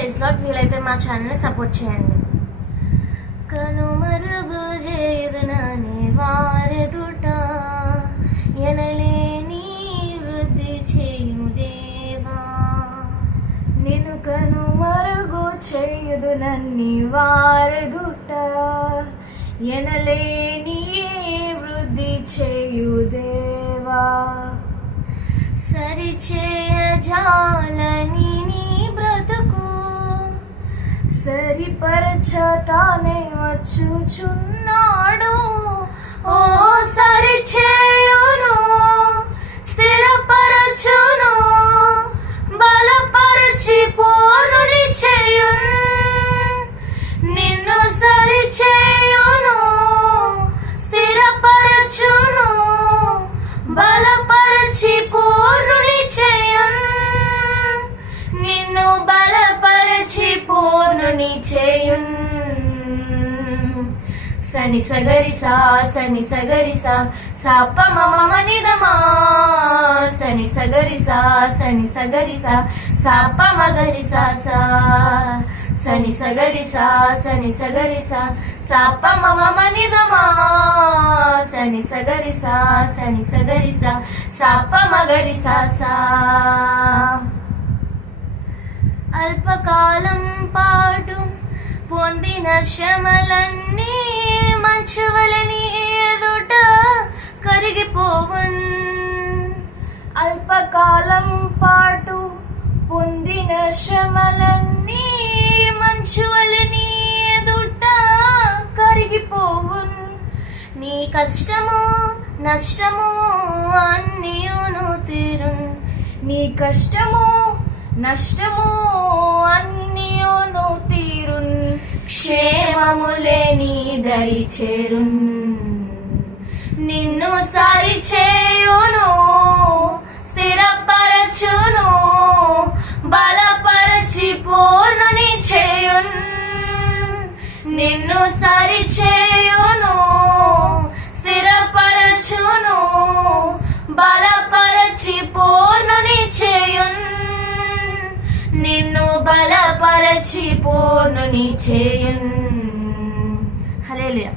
Praise lord. వీలైతే మా ఛానల్ని సపోర్ట్ చేయండి. కనుమరుగు చేయుదునని వారెదుట ఎనలేని వృద్ధి చేయు దేవా. నిన్ను కనుమరుగు చేయుదునని వారెదుట ఎనలేని వృద్ధి చేయు దేవా. సరిచేయ జాలని నీ బ్రతుకు సరిపరచతానే వచ్చుచున్నాడు. ఓ సరిచేయును, స్థిరపరచును, బలపరచి పూర్ణుని చేయును. నిన్ను సరిచేయును, స్థిరపరచును, బలపరచి పూర్ణుని చేయును. నిన్ను బలపరచి పూర్ణుని చేయును. సని సగరి సా సని సగరి సా సాప మమ నిదమా. సని సగరి సా సని సగరి సా సాప మగరి సా సా. సని సగరి సా సని సగరి సా సాప మమ నిదమా. సని సగరి సా సని సగరి సా సాప మగరి సా సా. అల్పకాలం పాటు పొందిన శ్రమలన్నీ మంచువలని ఎదుట కరిగిపోవన్. అల్పకాలం పాటు పొందిన శ్రమలన్నీ మంచువలని ఎదుట కరిగిపోవన్. నీ కష్టము నష్టము అన్నియును తీరున్. నీ కష్టము నష్టము అన్నియును తీరున్. క్షేమములే నీ దరి చేరున్. నిన్ను సరిచేయును, స్థిరపరచును, బలపరచి పూర్ణుని చేయున్. నిన్ను సరిచేయును, స్థిరపరచును, బలపరచి పూర్ణుని చేయున్. నిన్ను బలపరచి పూర్ణుని చేయున్. హల్లెలూయా.